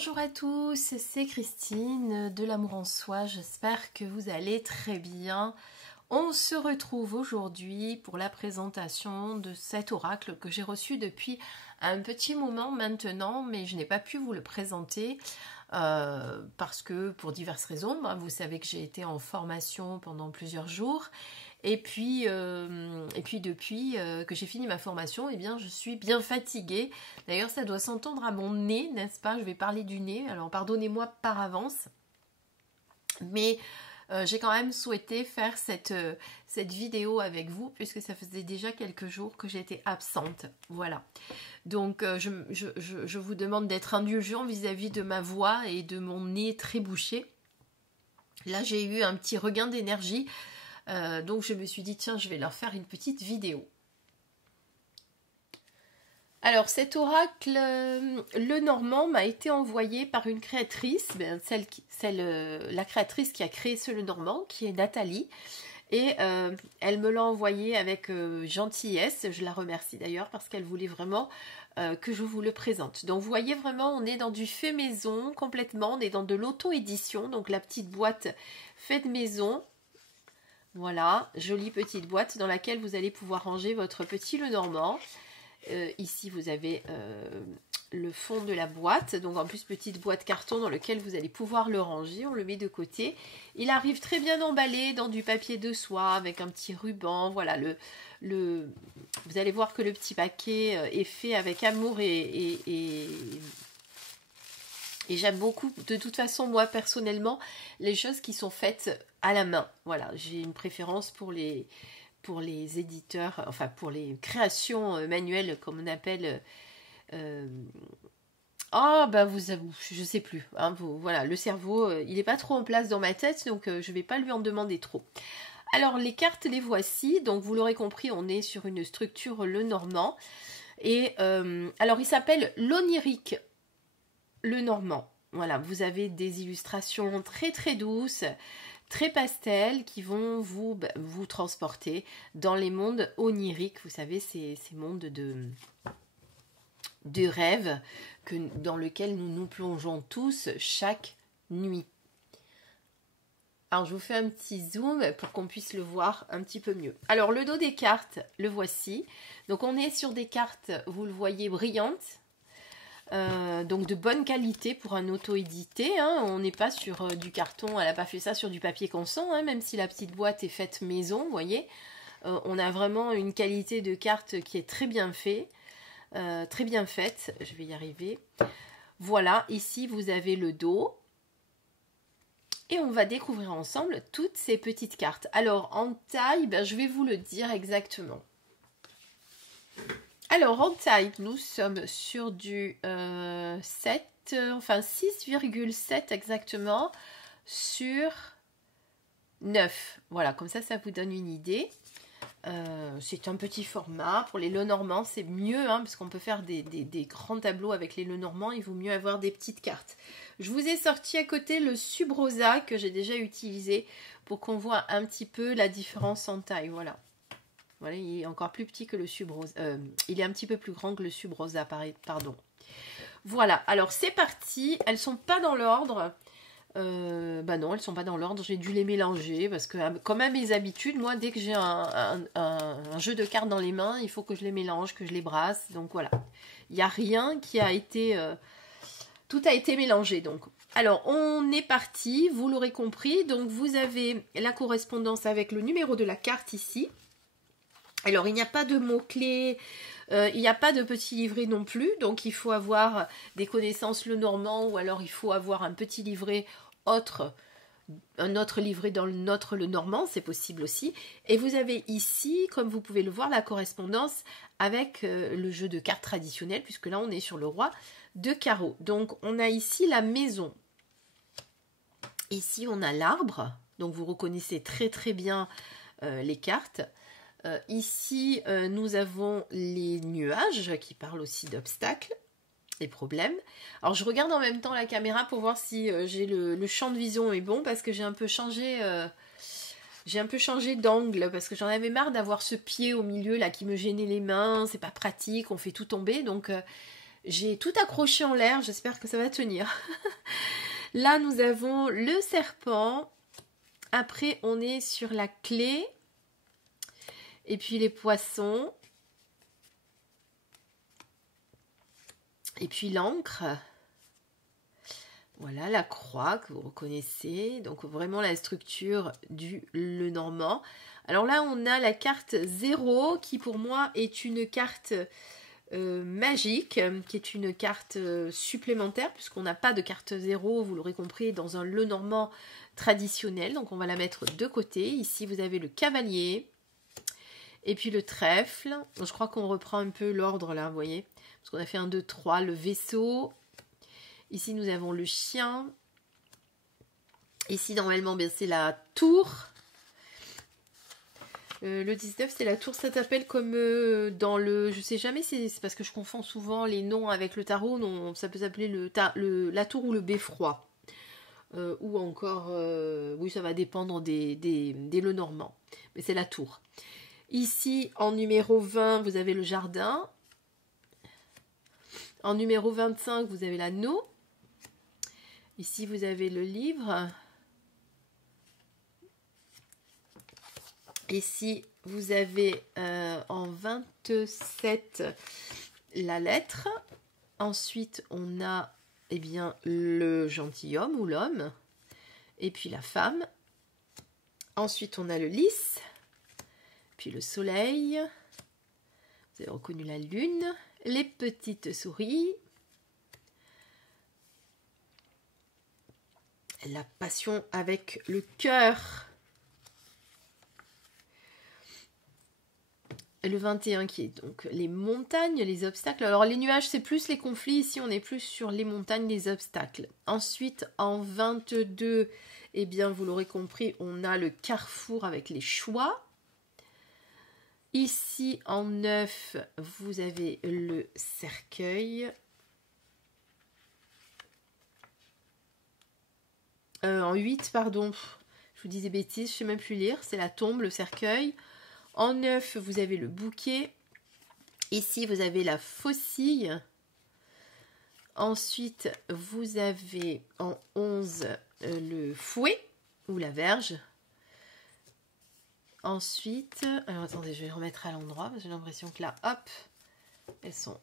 Bonjour à tous, c'est Christine de l'Amour en Soi, j'espère que vous allez très bien. On se retrouve aujourd'hui pour la présentation de cet oracle que j'ai reçu depuis un petit moment maintenant, mais je n'ai pas pu vous le présenter parce que pour diverses raisons, vous savez que j'ai été en formation pendant plusieurs jours. Et puis depuis que j'ai fini ma formation, eh bien, je suis bien fatiguée. D'ailleurs, ça doit s'entendre à mon nez, n'est-ce pas? Je vais parler du nez, alors pardonnez-moi par avance. Mais j'ai quand même souhaité faire cette vidéo avec vous, puisque ça faisait déjà quelques jours que j'étais absente. Voilà. Donc, je vous demande d'être indulgent vis-à-vis de ma voix et de mon nez très bouché. Là, j'ai eu un petit regain d'énergie. Donc je me suis dit tiens, je vais leur faire une petite vidéo. Alors cet oracle, le Normand, m'a été envoyé par une créatrice, la créatrice qui a créé ce le Normand, qui est Nathalie. Et elle me l'a envoyé avec gentillesse, je la remercie d'ailleurs parce qu'elle voulait vraiment que je vous le présente. Donc vous voyez vraiment, on est dans du fait maison complètement, on est dans de l'auto-édition, donc la petite boîte fait maison. Voilà, jolie petite boîte dans laquelle vous allez pouvoir ranger votre petit Lenormand. Ici, vous avez le fond de la boîte. Donc, en plus, petite boîte carton dans laquelle vous allez pouvoir le ranger. On le met de côté. Il arrive très bien emballé dans du papier de soie avec un petit ruban. Voilà, vous allez voir que le petit paquet est fait avec amour et j'aime beaucoup, de toute façon, moi, personnellement, les choses qui sont faites à la main. Voilà, j'ai une préférence pour les éditeurs, enfin, pour les créations manuelles, comme on appelle... je sais plus. Hein, voilà, le cerveau, il n'est pas trop en place dans ma tête, donc je ne vais pas lui en demander trop. Alors, les cartes, les voici. Donc, vous l'aurez compris, on est sur une structure Lenormand. Et alors, il s'appelle l'Onirique Lenormand. Voilà, vous avez des illustrations très très douces, très pastel, qui vont vous transporter dans les mondes oniriques. Vous savez, ces mondes de rêve dans lesquels nous nous plongeons tous chaque nuit. Alors, je vous fais un petit zoom pour qu'on puisse le voir un petit peu mieux. Alors, le dos des cartes, le voici. Donc, on est sur des cartes, vous le voyez, brillantes. Donc de bonne qualité pour un auto-édité, hein. On n'est pas sur du carton, elle n'a pas fait ça sur du papier canson, hein, même si la petite boîte est faite maison, vous voyez. On a vraiment une qualité de carte qui est très bien faite, je vais y arriver. Voilà, ici vous avez le dos. Et on va découvrir ensemble toutes ces petites cartes. Alors en taille, je vais vous le dire exactement. Alors, en taille, nous sommes sur du 6,7 exactement sur 9. Voilà, comme ça vous donne une idée. C'est un petit format. Pour les Lenormand, c'est mieux, hein, parce qu'on peut faire des grands tableaux avec les Lenormand. Il vaut mieux avoir des petites cartes. Je vous ai sorti à côté le Subrosa que j'ai déjà utilisé pour qu'on voit un petit peu la différence en taille. Voilà. Voilà, il est encore plus petit que le Subrosa. Il est un petit peu plus grand que le Subrosa, pardon. Voilà, alors c'est parti. Elles sont pas dans l'ordre. Non, elles sont pas dans l'ordre. J'ai dû les mélanger parce que, comme à mes habitudes, moi, dès que j'ai un jeu de cartes dans les mains, il faut que je les mélange, que je les brasse. Donc voilà, il n'y a rien qui a été... tout a été mélangé, donc. Alors, on est parti, vous l'aurez compris. Donc, vous avez la correspondance avec le numéro de la carte ici. Alors, il n'y a pas de mots-clés, il n'y a pas de petit livret non plus, donc il faut avoir des connaissances Lenormand ou alors il faut avoir un petit livret un autre livret dans notre Lenormand, c'est possible aussi. Et vous avez ici, comme vous pouvez le voir, la correspondance avec le jeu de cartes traditionnel, puisque là on est sur le roi de carreau. Donc on a ici la maison. Ici on a l'arbre, donc vous reconnaissez très très bien les cartes. Ici, nous avons les nuages qui parlent aussi d'obstacles, des problèmes. Alors, je regarde en même temps la caméra pour voir si j'ai le champ de vision est bon parce que j'ai un peu changé d'angle parce que j'en avais marre d'avoir ce pied au milieu là qui me gênait les mains. C'est pas pratique, on fait tout tomber. Donc, J'ai tout accroché en l'air, j'espère que ça va tenir. Là, nous avons le serpent. Après, on est sur la clé. Et puis les poissons. Et puis l'encre. Voilà, la croix que vous reconnaissez. Donc vraiment la structure du Lenormand. Alors là, on a la carte 0 qui pour moi est une carte magique, qui est une carte supplémentaire puisqu'on n'a pas de carte 0, vous l'aurez compris, dans un Lenormand traditionnel. Donc on va la mettre de côté. Ici, vous avez le cavalier et puis le trèfle. Donc, je crois qu'on reprend un peu l'ordre là, vous voyez, parce qu'on a fait 1, 2, 3, le vaisseau. Ici, nous avons le chien. Ici, normalement, bien, c'est la tour. Le 19, c'est la tour. Ça s'appelle comme dans le... Je sais jamais, c'est parce que je confonds souvent les noms avec le tarot. Non, ça peut s'appeler la tour ou le beffroi. Ou encore... oui, ça va dépendre des Lenormand. Mais c'est la tour. Ici, en numéro 20, vous avez le jardin. En numéro 25, vous avez l'anneau. Ici, vous avez le livre. Ici, vous avez en 27 la lettre. Ensuite, on a eh bien, le gentilhomme ou l'homme. Et puis la femme. Ensuite, on a le lys. Puis le soleil. Vous avez reconnu la lune. Les petites souris. La passion avec le cœur. Le 21 qui est donc les montagnes, les obstacles. Alors les nuages, c'est plus les conflits. Ici, on est plus sur les montagnes, les obstacles. Ensuite, en 22, eh bien, vous l'aurez compris, on a le carrefour avec les choix. Ici, en 9, vous avez le cercueil. En 8, pardon, je vous dis des bêtises, je ne sais même plus lire. C'est la tombe, le cercueil. En 9, vous avez le bouquet. Ici, vous avez la faucille. Ensuite, vous avez en 11 le fouet ou la verge. Ensuite, alors attendez, je vais remettre à l'endroit parce que j'ai l'impression que là, hop, elles sont...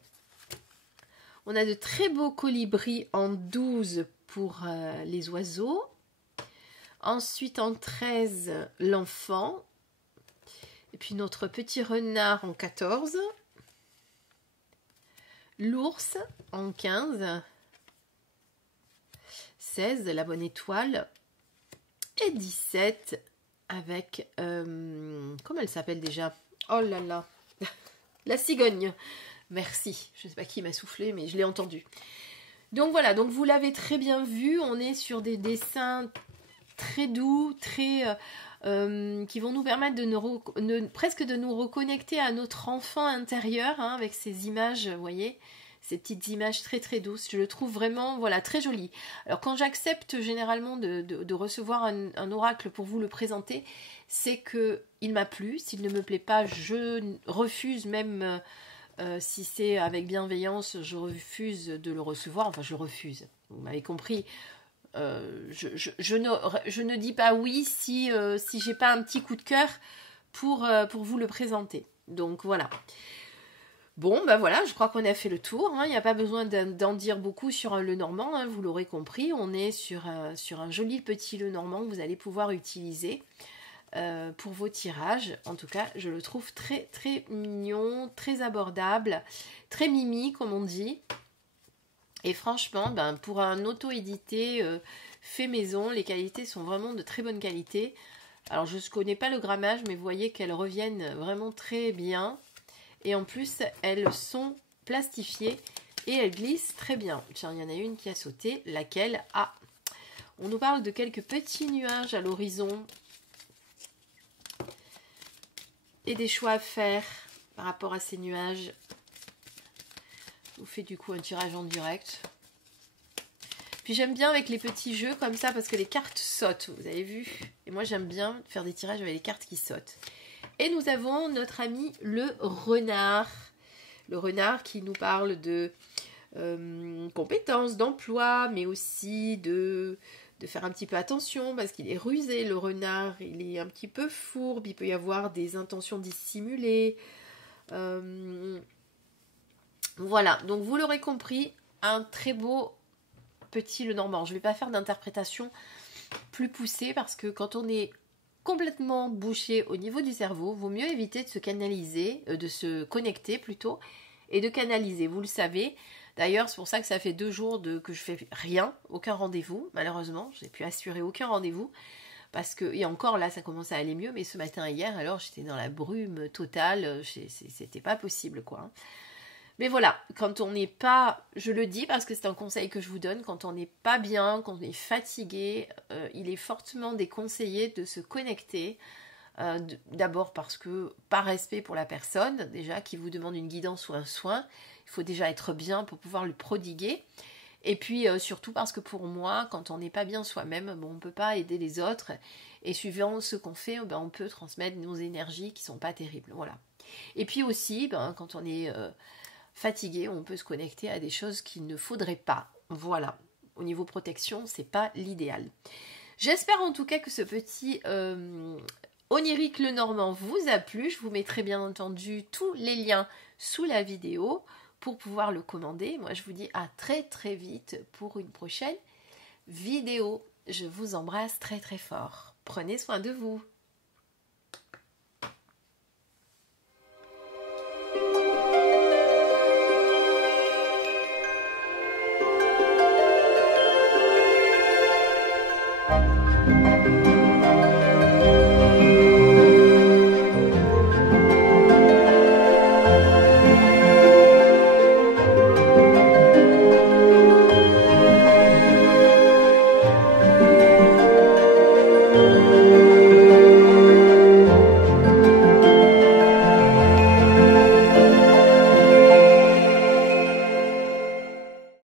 On a de très beaux colibris en 12 pour les oiseaux. Ensuite, en 13, l'enfant. Et puis notre petit renard en 14. L'ours en 15. 16, la bonne étoile. Et 17 avec... comment elle s'appelle déjà? Oh là là. La cigogne. Merci. Je ne sais pas qui m'a soufflé, mais je l'ai entendu. Donc voilà, donc vous l'avez très bien vu. On est sur des dessins très doux, très... qui vont nous permettre presque de nous reconnecter à notre enfant intérieur, hein, avec ces images, vous voyez, ces petites images très très douces. Je le trouve vraiment, voilà, très joli. Alors quand j'accepte généralement de recevoir un oracle pour vous le présenter, c'est que il m'a plu. S'il ne me plaît pas, je refuse, même si c'est avec bienveillance, je refuse de le recevoir. Enfin, je refuse, vous m'avez compris. Je ne dis pas oui si j'ai pas un petit coup de cœur pour vous le présenter. Donc voilà. Bon, ben voilà, je crois qu'on a fait le tour. Hein. Il n'y a pas besoin d'en dire beaucoup sur un Lenormand, hein, vous l'aurez compris. On est sur un joli petit Lenormand que vous allez pouvoir utiliser pour vos tirages. En tout cas, je le trouve très très mignon, très abordable, très mimi comme on dit. Et franchement, ben, pour un auto-édité fait maison, les qualités sont vraiment de très bonne qualité. Alors je ne connais pas le grammage, mais vous voyez qu'elles reviennent vraiment très bien. Et en plus, elles sont plastifiées et elles glissent très bien. Tiens, il y en a une qui a sauté, laquelle? Ah, on nous parle de quelques petits nuages à l'horizon. Et des choix à faire par rapport à ces nuages. Je vous fais du coup un tirage en direct. Puis j'aime bien avec les petits jeux comme ça parce que les cartes sautent, vous avez vu. Et moi j'aime bien faire des tirages avec les cartes qui sautent. Et nous avons notre ami le renard. Le renard qui nous parle de compétences, d'emploi, mais aussi de faire un petit peu attention parce qu'il est rusé, le renard, il est un petit peu fourbe, il peut y avoir des intentions dissimulées. Voilà, donc vous l'aurez compris, un très beau petit Lenormand. Je ne vais pas faire d'interprétation plus poussée parce que quand on est complètement bouché au niveau du cerveau, vaut mieux éviter de se canaliser, de se connecter plutôt, et de canaliser, vous le savez. D'ailleurs, c'est pour ça que ça fait 2 jours que je fais rien, aucun rendez-vous, malheureusement, je n'ai pu assurer aucun rendez-vous, parce que, et encore là, ça commence à aller mieux, mais ce matin et hier, alors j'étais dans la brume totale, c'était pas possible, quoi. Mais voilà, quand on n'est pas, je le dis parce que c'est un conseil que je vous donne, quand on n'est pas bien, quand on est fatigué, il est fortement déconseillé de se connecter. D'abord parce que, par respect pour la personne, déjà, qui vous demande une guidance ou un soin, il faut déjà être bien pour pouvoir le prodiguer. Et puis surtout parce que pour moi, quand on n'est pas bien soi-même, bon, on ne peut pas aider les autres. Et suivant ce qu'on fait, ben, on peut transmettre nos énergies qui ne sont pas terribles. Voilà. Et puis aussi, ben, quand on est fatigué, on peut se connecter à des choses qu'il ne faudrait pas. Voilà. Au niveau protection, c'est pas l'idéal. J'espère en tout cas que ce petit onirique Lenormand vous a plu. Je vous mettrai bien entendu tous les liens sous la vidéo pour pouvoir le commander. Moi, je vous dis à très très vite pour une prochaine vidéo. Je vous embrasse très très fort. Prenez soin de vous.